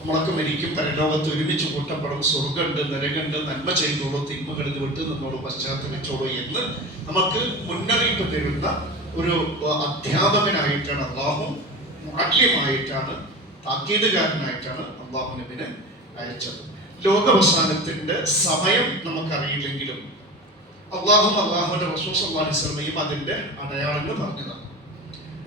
നമ്മളൊക്കെ മരിക്കും, പരലോകത്ത് ഒരുമിച്ച് കൂട്ടപ്പെടും, സ്വർഗ്ഗമുണ്ട്, നരകമുണ്ട്, നന്മ ചെയ്തോളൂ, തിന്മകളിൽ വിട്ട് നിന്നോളൂ, പശ്ചാത്തലിച്ചോളൂ എന്ന് നമുക്ക് മുന്നറിയിപ്പ് തരുന്ന ഒരു അധ്യാപകനായിട്ടാണ് അള്ളാഹു, മുഅല്ലിമായിട്ടാണ്, താക്കീതുകാരനായിട്ടാണ് അള്ളാഹു നബിനെ അയച്ചത്. ലോകാവസാനത്തിന്റെ സമയം നമുക്കറിയില്ലെങ്കിലും അള്ളാഹുവിന്റെ റസൂൽ സല്ലല്ലാഹു അലൈഹി വസല്ലമയും അതിന്റെ അടയാളങ്ങൾ പറഞ്ഞതാണ്.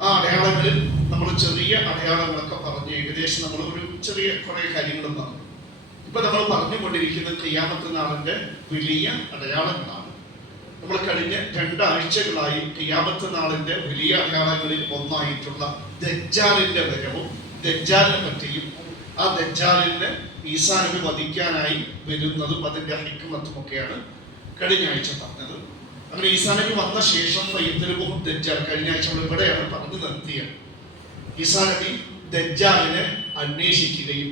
ആ അടയാളങ്ങളിൽ നമ്മൾ ചെറിയ അടയാളങ്ങളൊക്കെ പറഞ്ഞ് ഏകദേശം നമ്മൾ ഒരു ചെറിയ കുറെ കാര്യങ്ങളും പറഞ്ഞു. ഇപ്പൊ നമ്മൾ പറഞ്ഞുകൊണ്ടിരിക്കുന്ന ഖിയാമത്ത് നാളിന്റെ വലിയ അടയാളങ്ങളാണ്. നമ്മൾ കഴിഞ്ഞ 2 ആഴ്ചകളായി ഖിയാമത്ത് നാളിന്റെ വലിയ അടയാളങ്ങളിൽ ഒന്നായിട്ടുള്ള ദജ്ജാലിന്റെ വരവും ദജ്ജാലിനെ പറ്റിയും ആ ദജ്ജാലിനെ ഈസാ നബി വധിക്കാനായി വരുന്നതും അതിന്റെ ഹിക്മത്തും ഒക്കെയാണ് കഴിഞ്ഞ ആഴ്ച പറഞ്ഞത്. അങ്ങനെ ഈസാ നബി വന്ന ശേഷം ദജ്ജാൽ കഴിഞ്ഞ ആഴ്ച നമ്മൾ ഇവിടെയാണ് പറഞ്ഞു നിർത്തിയത്. ഈസാ നബി ദജ്ജാലിനെ അന്വേഷിക്കുകയും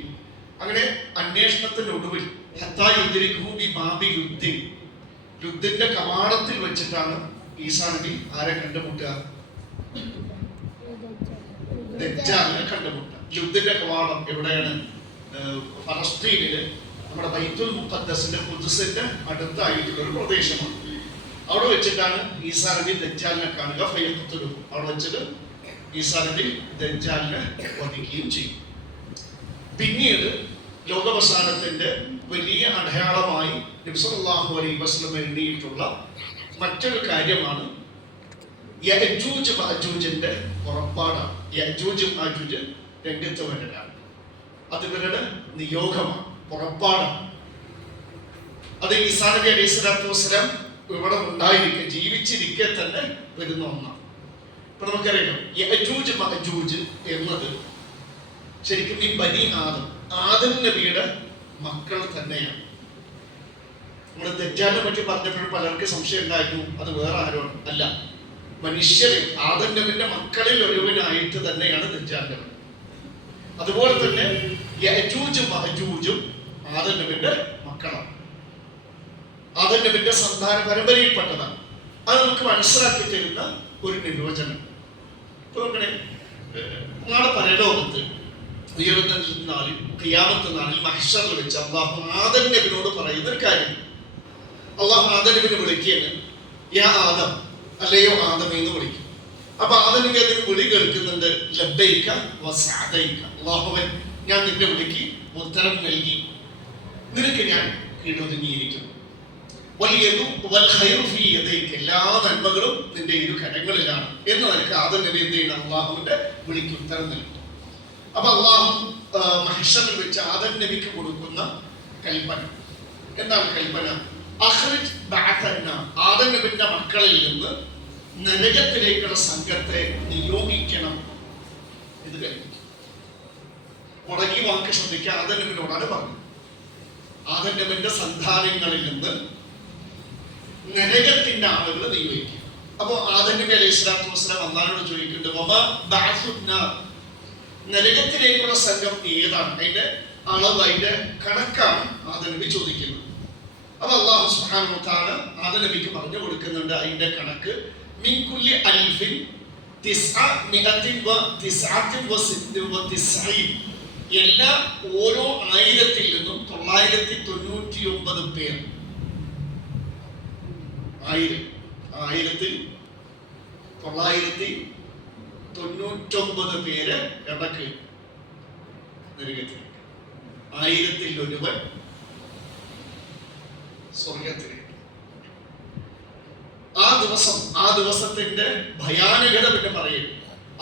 അങ്ങനെ അന്വേഷണത്തിനൊടുവിൽ യുദ്ധത്തിന്റെ കവാടത്തിൽ വെച്ചിട്ടാണ് ഈസാ നബി ആരെ കണ്ടുമുട്ടുക? ദജ്ജാലിനെ കണ്ടുമുട്ടുക. യുദ്ധത്തിന്റെ കവാടം എവിടെയാണ്? ഫലസ്തീനില് നമ്മുടെ ബൈത്തുൽ മുഖദ്ദസിന്റെ ഖുദ്സിന്റെ അടുത്തായിട്ടുള്ള ഒരു പ്രദേശമാണ്. അവിടെ വെച്ചിട്ടാണ് ഈസാ നബി ദജ്ജാലിനെ കാണുക. അവിടെ വെച്ചിട്ട് ഈസാ നബി ദജ്ജാലിനെ വധിക്കുകയും ചെയ്യും. പിന്നീട് ലോകാവസാനത്തിന്റെ വലിയ അടയാളമായി നബി സല്ലല്ലാഹു അലൈഹി വസല്ലം എഴുതിയിട്ടുള്ള മറ്റൊരു കാര്യമാണ് യഅജൂജ് മഅജൂജിന്റെ പുറപ്പാടാണ്. യഅജൂജ് മഅജൂജ് രംഗത്ത് വരലാണ്. അത് ഇവരുടെ നിയോഗമാണ്, പുറപ്പാടാണ്. അത് ഈസാ നബി അലൈഹി സ്വലാത്തു വസ്സലാം ഇവിടെ ഉണ്ടായിരിക്കെ, ജീവിച്ചിരിക്കെ തന്നെ വരുന്ന ഒന്നാണ്. ഇപ്പൊ നമുക്കറിയാം യഅജൂജ് മഅജൂജ് എന്നത് ശരിക്കും ഈ ബനി ആദം നബിയുടെ മക്കൾ തന്നെയാണ്. നമ്മൾ ദജ്ജാലിനെ പറ്റി പറഞ്ഞപ്പോഴും പലർക്ക് സംശയം ഉണ്ടായിരുന്നു അത് വേറെ ആരോ അല്ല, മനുഷ്യരിൽ ആദം നബിന്റെ മക്കളിൽ ഒരുവനായിട്ട് തന്നെയാണ് ദജ്ജാൽ നബി. അതുപോലെ തന്നെ യഅജൂജ് മഅജൂജും ആദം നബിന്റെ മക്കളാണ്, ആദം നബിന്റെ സന്താന പരമ്പരയിൽപ്പെട്ടതാണ്. അത് നമുക്ക് മനസ്സിലാക്കി തരുന്ന ഒരു നിർവചനം. ഇപ്പൊ അങ്ങനെ നാളെ പരലോകത്ത് ഉയർന്ന നാളിൽ, ഖിയാമത്ത് നാളിൽ, മഹ്ശറിൽ വെച്ച് അള്ളാഹു ആദം നബിയോട് പറയുന്ന ഒരു കാര്യം. അള്ളാഹു ആദം നബിനെ വിളിക്കുകയാണ്, യാ ആദം, അല്ലയോ ആദം എന്ന് വിളിക്കും. അപ്പൊ ആദം നബി അതിന് വിളി കേൾക്കുന്നുണ്ട്, ലബ്ബൈക വസഅദൈക, അല്ലാഹുവേ ഞാൻ നിന്റെ വിളിക്ക് ഉത്തരം നൽകി, നിനക്ക് ഞാൻ കീഴൊതുങ്ങിയിരിക്കുന്നു. എല്ലാ നന്മകളും നിന്റെ ഇരു കരങ്ങളിലാണ് എന്ന് നിനക്ക് ആദം നബി എന്ത് ചെയ്യുന്ന അള്ളാഹുവിന്റെ വിളിക്ക് ഉത്തരം നൽകും. അപ്പൊ അള്ളാഹു മഹ്ശറിൽ വെച്ച് ആദം നബിക്ക് കൊടുക്കുന്ന കൽപ്പന എന്താണ്? കൽപ്പന അഖ്രിജ് ബഅതന, ആദം നബിന്റെ മക്കളിൽ നിന്ന് നരകത്തിലേക്കുള്ള സംഘത്തെ നിയോഗിക്കണം. ഇത് കഴിഞ്ഞു മുടങ്ങി വാക്ക് ശ്രദ്ധിക്കുക. ആദം നബിയോടാണ് പറഞ്ഞത്, ആദം നബിന്റെ സന്താനങ്ങളിൽ നിന്ന് നരകത്തിന്റെ ആളുകൾ നിയോഗിക്കുക. അപ്പൊ ആദം നബി അലൈഹി സ്വലാത്തു വസ്സലാം അല്ലാഹുവോട് ചോദിക്കുന്നുണ്ട്, നരകത്തിലേക്കുള്ള സംഘം ഏതാണ്? അതിന്റെ അളവ്, അതിന്റെ കണക്കാണ് ആദം നബി ചോദിക്കുന്നത്. അപ്പൊ അല്ലാഹു സുബ്ഹാനഹു വ തആല ആദം നബിക്ക് പറഞ്ഞു കൊടുക്കുന്നുണ്ട് അതിന്റെ കണക്ക്. മിൻ കുല്ലി അൽഫിൻ 999 എല്ലാ ഓരോ 1000-ൽ നിന്നും 999 പേർ, 999 പേര് ഇടക്ക് നരകത്തിലേക്ക്, 1000-ൽ ഒരുവൻ സ്വർഗത്തിലേക്ക്. ആ ദിവസത്തിന്റെ ഭയാനകത പിന്നെ പറയും.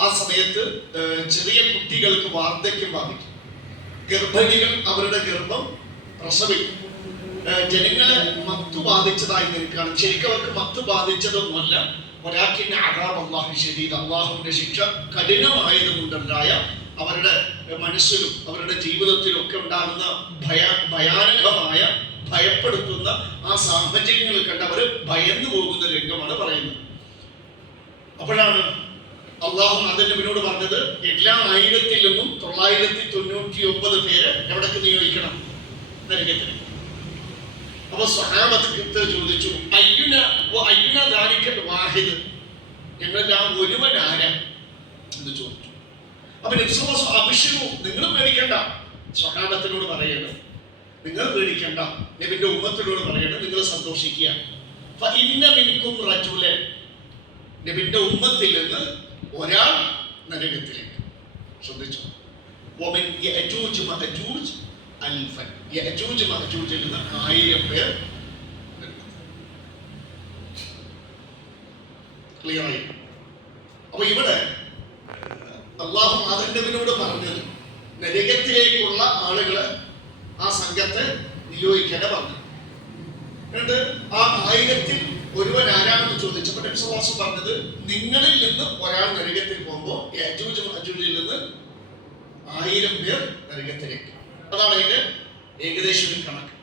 ആ സമയത്ത് ചെറിയ കുട്ടികൾക്ക് വാർദ്ധക്യം ബാധിക്കും, ഗർഭിണികൾ അവരുടെ ഗർഭം പ്രസവിക്കും. ജനങ്ങളെ മത്തു ബാധിച്ചതായി നിൽക്കുകയാണ്. ശരിക്കും അവർക്ക് മത്തു ബാധിച്ചതൊന്നുമല്ല, ഒരാക്കിന്റെ അദാബ് അല്ലാഹു ശദീദ്, അള്ളാഹുവിന്റെ ശിക്ഷ കഠിനമായതുകൊണ്ടുണ്ടായ അവരുടെ മനസ്സിലും അവരുടെ ജീവിതത്തിലും ഒക്കെ ഉണ്ടാകുന്ന ഭയാനകമായ, ഭയപ്പെടുത്തുന്ന ആ സാഹചര്യങ്ങൾ കണ്ട് അവർ ഭയന്നു പോകുന്ന രംഗമാണ് പറയുന്നത്. അപ്പോഴാണ് അള്ളാഹു ആദം നബിയോട് പറഞ്ഞത്, എല്ലാ 1000-ൽ നിന്നും 999 പേര് എവിടേക്ക് നിയോഗിക്കണം? നരകത്തിന്. അപ്പൊ സ്വഹാബത്ത് ചോദിച്ചു, അയ്യുന ദാലിക്കൽ വാഹിദ്, ഞങ്ങളെല്ലാം ഒരുവൻ ആരാ എന്ന് ചോദിച്ചു. അപ്പൊ നബി സല്ലല്ലാഹു അലൈഹി വസല്ലം, അബ്ശിറു, നിങ്ങൾ പേടിക്കണ്ട, സ്വഹാബത്തിനോട് പറയണം, നിങ്ങൾ പേടിക്കണ്ട. നബിന്റെ ഉമ്മത്തിനോട് പറയണം, നിങ്ങൾ സന്തോഷിക്കുക. നബിന്റെ ഉമ്മത്തിൽ നിന്ന് ഒരാൾ നരകത്തിലേക്ക്. ശ്രദ്ധിച്ചു. യഅജൂജ് നിന്ന് 1000 പേർ. ക്ലിയർ ആയി? അപ്പൊ ഇവിടെ അള്ളാഹു ആദം നബിയോട് പറഞ്ഞത് നരകത്തിലേക്കുള്ള ആളുകള് ആ സംഘത്തെ നിയോഗിക്കേണ്ട പറഞ്ഞു. എന്നിട്ട് ആ 1000-ൽ ഒരുവൻ ആരാണെന്ന് ചോദിച്ചപ്പോൾ നബി സല്ലല്ലാഹു അലൈഹി വസല്ലം പറഞ്ഞത്, നിങ്ങളിൽ നിന്ന് ഒരാൾ നരകത്തിൽ പോകുമ്പോൾ യഅജൂജ് മഅജൂജിൽ നിന്ന് 1000 പേർ നരകത്തിലേക്ക്. അതാണ് അതിന്റെ ഏകദേശം ഒരു കണക്ക്.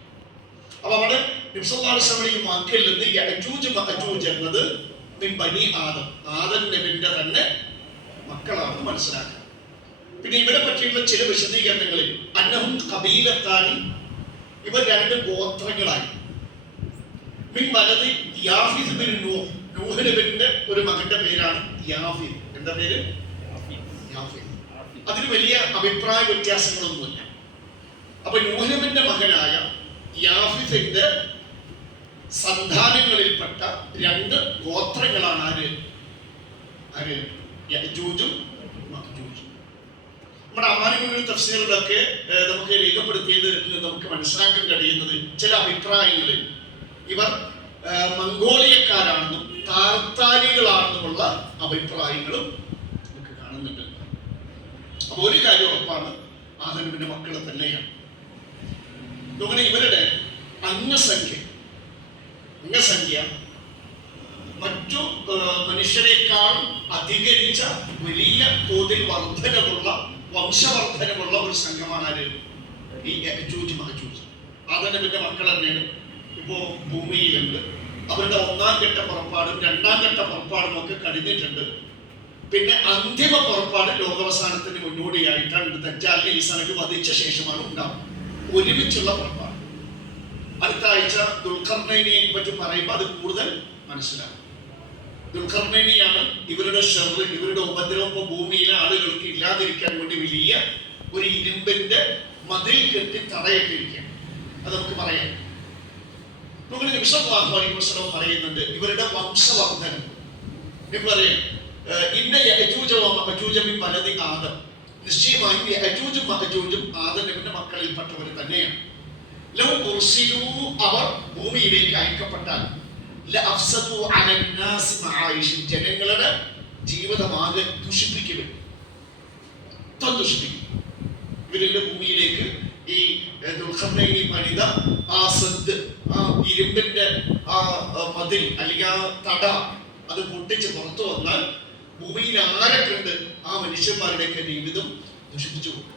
അപ്പൊ അവിടെ നബി സല്ലല്ലാഹു അലൈഹി വസല്ലം ഈ വാക്കിൽ നിന്ന് യഅജൂജ് മഅജൂജ് എന്നത് മിൻ ബനി ആദം, ആദം നബിന്റെ തന്നെ മക്കളാണെന്ന് മനസ്സിലാക്കുക. പിന്നെ ഇവരെ പറ്റിയുള്ള ചില വിശദീകരണങ്ങളിൽ അന്നഹും ഖബീലത്താനി, ഇവർ 2 ഗോത്രങ്ങളായി. മിൻ വലദി യാഫീദ് ബിൻ നൂഹ്, നൂഹ് നബിയുടെ ഒരു മകന്റെ പേരാണ് യാഫീദ്. എന്താ പേര്? യാഫീദ്. അതിന് വലിയ അഭിപ്രായ വ്യത്യാസങ്ങളൊന്നുമില്ല. അപ്പൊ നൂഹ് നബിന്റെ മകനായ യാഫീദിന്റെ സന്താനങ്ങളിൽപ്പെട്ട 2 ഗോത്രങ്ങളാണ് ആര്? യഅജൂജും മഅജൂജും. നമ്മുടെ അമാനികളുടെ തഫ്സീറുകളൊക്കെ നമുക്ക് രേഖപ്പെടുത്തിയത് നമുക്ക് മനസ്സിലാക്കാൻ കഴിയുന്നത് ചില അഭിപ്രായങ്ങളിൽ ഇവർ മംഗോളിയക്കാരാണെന്നും താർത്താരികളാണെന്നുമുള്ള അഭിപ്രായങ്ങളും നമുക്ക് കാണുന്നുണ്ട്. അപ്പൊ ഒരു കാര്യം ഉറപ്പാണ്, ആദം നബിയുടെ മക്കളെ തന്നെയാണ്. അങ്ങനെ ഇവരുടെ അംഗസംഖ്യ മറ്റു മനുഷ്യരെക്കാൾ അധികരിച്ച വലിയ തോതിൽ വംശവർദ്ധനമുള്ള ഒരു സംഘമാണ് ആര്? ഈ യഅജൂജ് മഅജൂജ്. ആദം നബിയുടെ മക്കൾ തന്നെയാണ് ഇപ്പോ ഭൂമിയിലുണ്ട്. അവരുടെ 1ാം ഘട്ട പുറപ്പാടും 2ാം ഘട്ട പുറപ്പാടും ഒക്കെ കഴിഞ്ഞിട്ടുണ്ട്. പിന്നെ അന്തിമ പുറപ്പാട് ലോകാവസാനത്തിന് മുന്നോടിയായിട്ടാണ് ദജ്ജാലിനെ ഈസാനക്ക് വധിച്ച ശേഷമാണ് ഉണ്ടാവുക. ഒരുമിച്ചുള്ള പുറപ്പാട്. അടുത്ത ആഴ്ച ദുൽഖർനൈനിയെ പറ്റി പറയുമ്പോൾ അത് കൂടുതൽ മനസ്സിലാവും. ദുൽഖർനൈനിയാണ് ഇവരുടെ ഷർറ്, ഇവരുടെ ഉപദ്രവം ഇപ്പൊ ഭൂമിയിലെ ആളുകൾക്ക് ഇല്ലാതിരിക്കാൻ വേണ്ടി വലിയ ഒരു ഇരുമ്പിന്റെ മതിൽ കെട്ടി തടയിട്ടിരിക്കുകയാണ്. അത് നമുക്ക് പറയാം. നമുക്ക് നബി സല്ലല്ലാഹു അലൈഹി വസല്ലം പറയുന്നുണ്ട് ഇവരുടെ വംശവർദ്ധനം. പറയാം, ഇന്ന യഅജൂജ വമഅജൂജ മിൻ വലദി ആദം, നിശ്ചയമായും യഅജൂജും മഅജൂജും ആദം നബിയുടെ മക്കളിൽപ്പെട്ടവർ തന്നെയാണ്. ലൗ ഉർസിലൂ, അവർ ഭൂമിയിലേക്ക് അയക്കപ്പെട്ടാൽ ലഅഫ്സദു അലന്നാസ് മആയിഷ്, ജനങ്ങളുടെ ജീവിതമാകെ ദുഷിപ്പിക്കും. ഇവരുടെ ഭൂമിയിലേക്ക് ഈ ദുൽഖർനൈനി പണിത ആ സദ്, ആ ഇരുമ്പിന്റെ ആ മതിൽ അല്ലെങ്കിൽ ആ തട അത് പൊട്ടിച്ച് പുറത്തു വന്നാൽ ഭൂമിയിൽ ആരൊക്കെ ഉണ്ട് ആ മനുഷ്യന്മാരുടെയൊക്കെ ജീവിതം ദുഷിപ്പിച്ചു പോകും.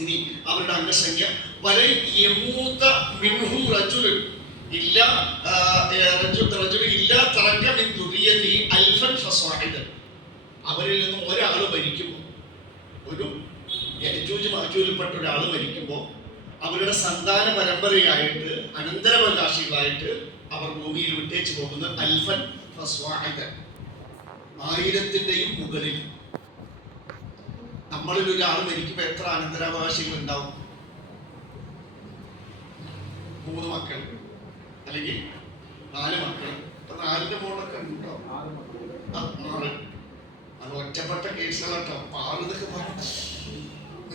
ഇനി അവരുടെ അംഗസംഖ്യ അവരിൽ നിന്നും ഒരാൾ മരിക്കുമ്പോൾ, ഒരു യഅജൂജ് മഅജൂജിൽപ്പെട്ട ഒരാൾ മരിക്കുമ്പോൾ അവരുടെ സന്താന പരമ്പരയായിട്ട് അനന്തരാവകാശികളായിട്ട് അവർ ഭൂമിയിൽ വിട്ടേച്ചു പോകുന്നത് 1000-ന്റെയും മുകളിൽ. നമ്മളിൽ ഒരാൾ മരിക്കുമ്പോൾ എത്ര അനന്തരാവകാശികൾ ഉണ്ടാവും? 3 മക്കൾ അല്ലെങ്കിൽ 4 മക്കൾ. ഇപ്പൊ 4ന്റെ മോളൊക്കെ ഉണ്ടോ? 6. അത് ഒറ്റപ്പെട്ട കേസുകളാട്ടോ. 6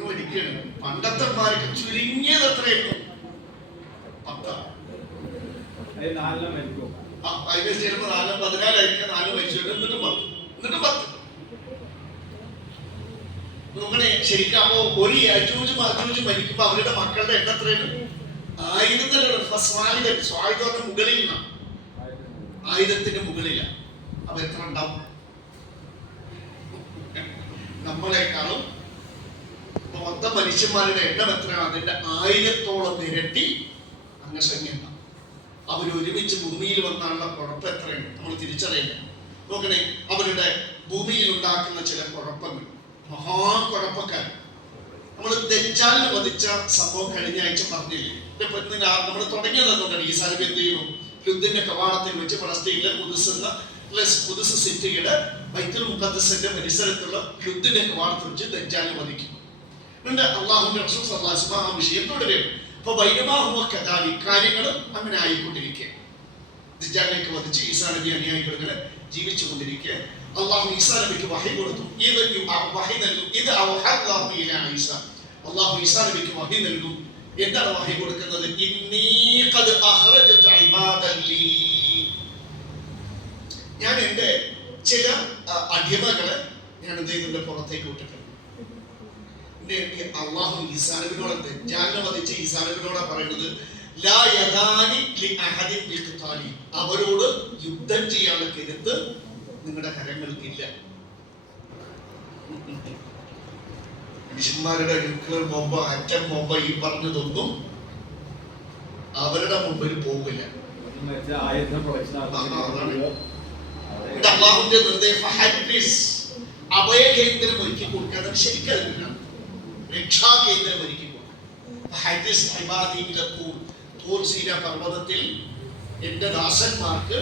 മരിക്കുകയാണ്. പണ്ടത്തെ മാർക്ക് ചുരുങ്ങിയത് എത്രയായിരുന്നു? 10. അതിന് ചിലപ്പോൾ 4 14 4 മരിച്ചു, എന്നിട്ടും 10. നോക്കണേ ശരിക്കും. അപ്പോ ഒരു യഅജൂജ് മഅജൂജ് മരിക്കുമ്പോ അവരുടെ മക്കളുടെ എണ്ണം എത്രയാണ്? 1000 മുകളിൽ നിന്നാണ്. 1000-ന്റെ മുകളിലാണ്. അപ്പൊ എത്ര ഉണ്ടാവും? നമ്മളെക്കാളും മൊത്തം മനുഷ്യന്മാരുടെ എണ്ണം എത്രയാണ്? അതിന്റെ 1000-ഓളം ഇരട്ടി അംഗസംഖ്യ ഉണ്ടാവും. അവരൊരുമിച്ച് ഭൂമിയിൽ വന്നാലുള്ള കുഴപ്പം എത്രയാണ് നമ്മൾ തിരിച്ചറിയില്ല. നോക്കണേ, അവരുടെ ഭൂമിയിൽ ഉണ്ടാക്കുന്ന ചില കുഴപ്പങ്ങൾ, മഹാകുഴപ്പക്കാർ. നമ്മൾ ദജ്ജാലിനെ വധിച്ച സംഭവം കഴിഞ്ഞ ആഴ്ച പറഞ്ഞില്ലേ? നമ്മൾ തുടങ്ങിയത് നോക്കണം. ഈസാ നബി എന്ത് ചെയ്യുന്നു? ലുദ്ദിന്റെ കവാടത്തിൽ വെച്ച് ഫലസ്തീനിലെ ഖുദ്സ് സിറ്റിയുടെ ബൈത്തുൽ മുഖദ്ദസിന്റെ പരിസരത്തുള്ള ലുദ്ദിന്റെ കവാടത്തിൽ വെച്ച് ദജ്ജാലിനെ വധിക്കുന്നു. എന്നിട്ട് അള്ളാഹുവിന്റെ റസൂൽ സല്ലല്ലാഹു അലൈഹി വസല്ലം ആ വിഷയം തുടരും. അപ്പൊ കാര്യങ്ങൾ അങ്ങനെ ആയിക്കൊണ്ടിരിക്കുക. ദജ്ജാലിലേക്ക് വധിച്ച് ഈസാ നബി അനുയായികൾ ഇങ്ങനെ ജീവിച്ചു കൊണ്ടിരിക്കുക. അള്ളാഹു ഈസാ നബിക്ക് വഹി കൊടുത്തു. വഹി നൽകും. അള്ളാഹു ഈസാ നബിക്ക് വഹി നൽകും. എന്താണ് വഹി കൊടുക്കുന്നത്? ഞാൻ എന്റെ ചില അടിമകളെ ഞാൻ എന്ത് ചെയ്യുന്നുണ്ട്? പുറത്തേക്ക് വിട്ടിട്ടുണ്ട്. അള്ളാഹു ഈസാ നബിയോട് ദജ്ജാലിനെ വധിച്ച ഈസാ നബിയോടാ പറയുന്നത്, അവരോട് യുദ്ധം ചെയ്യാനുള്ള കരുത്ത് നിങ്ങളുടെ കരങ്ങൾക്കില്ല. മനുഷ്യന്മാരുടെ ന്യൂക്ലിയർ ബോംബ്, ആറ്റം ബോംബ്, ഈ പറഞ്ഞതൊന്നും അവരുടെ മുമ്പിൽ പോകില്ല. അള്ളാഹുവിന്റെ നിർദ്ദേശം അഭയകേന്ദ്രം ഒരുക്കി കൊടുക്കാൻ ശരിക്കറിയില്ല. രക്ഷാകേന്ദ്രം ഒരുക്കി കൊടുക്കും. സീന പർവ്വതത്തിൽ എന്റെ ദാസന്മാർക്ക്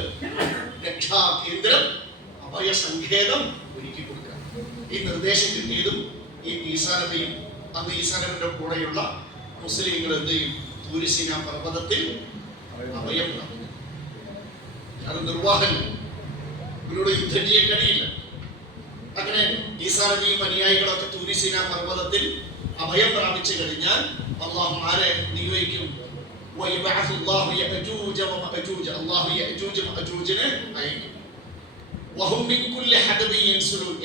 രക്ഷാകേന്ദ്രം, അഭയസങ്കേതം ഒരുക്കി കൊടുക്കുക. ഈ നിർദ്ദേശം കിട്ടിയതും ഈ ഈസാ നബിയും അന്ന് ഈസാ നബിയുടെ കൂടെയുള്ള മുസ്ലിങ്ങൾ എന്ത് ചെയ്യും? സീന പർവ്വതത്തിൽ അഭയം പ്രാപിക്കും. അത് നിർവാഹനം, ഇവരോട് യുദ്ധം ചെയ്യാൻ കഴിയില്ല. അങ്ങനെ ഈസാ നബിയും അനുയായികളൊക്കെ സീന പർവ്വതത്തിൽ അഭയം പ്രാപിച്ചു കഴിഞ്ഞാൽ അള്ളാഹു ആരെ നിയോഗിക്കും? അള്ളാഹു യഅജൂജിനെ അയക്കും.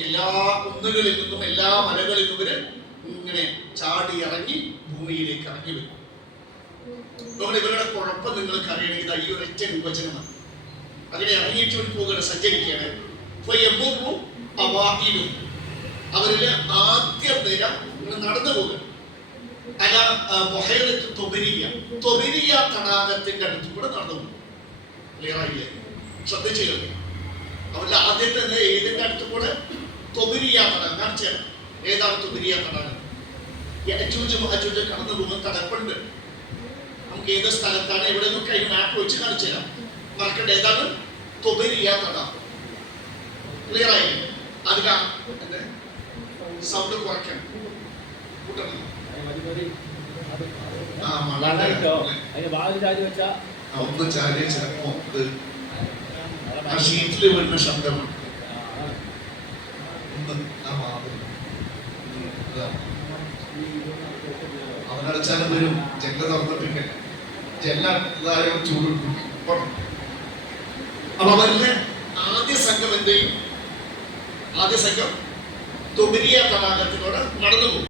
എല്ലാ കുന്നുകളിൽ നിന്നും എല്ലാ മലകളിൽ നിന്നും ഇവര് ഇങ്ങനെ ചാടി ഇറങ്ങി ഭൂമിയിലേക്ക് ഇറങ്ങി വരും. ഇവരുടെ കുഴപ്പം നിങ്ങൾക്ക് അറിയണമെങ്കിൽ ഈ ഒരൊറ്റ വിഭജനമാണ്. അങ്ങനെ ഇറങ്ങിയിട്ട് ഒരു പോകുക സഞ്ചരിക്കുകയാണ്. അവരില് ആദ്യ നിര നടന്നു പോകുക. തടാകത്തിന്റെ അടുത്ത് കൂടെ നടന്നു പോകും. ക്ലിയർ ആയില്ലേ? ശ്രദ്ധിച്ചു കേൾക്കുക. അവരുടെ ആദ്യത്തെ ഏതിന്റെ അടുത്ത് കൂടെ? തൊബിരിയ തടാകം. കാണിച്ചാൽ ഏതാണ് തൊബിരിയ തടാകം? കടന്നു പോകുന്ന തടപ്പുണ്ട്. നമുക്ക് ഏത് സ്ഥലത്താണ് എവിടെ നിന്നൊക്കെ അതിന് മാപ്പ് വെച്ച് കാണിച്ചു തരാം. മറക്കണ്ട, ഏതാണ് തൊബിരിയ തടാകം. ക്ലിയർ ആയില്ലേ? അത് സൗണ്ട് കുറയ്ക്കണം, കൂട്ടണം. ഒന്ന് ചാരിയ ചിലപ്പോ ആ ഷീറ്റില് വരുന്ന ശബ്ദമാണ്. അവനടച്ചാലും വരും. ജെല്ല തുറന്നിട്ടില്ല. ജെല്ല ചൂട്. അപ്പൊ അവരുടെ ആദ്യ സംഘം എന്ത് ചെയ്യും? ആദ്യ സംഘം തൊബിരിയ തടാകത്തിലൂടെ നടന്നു പോകും.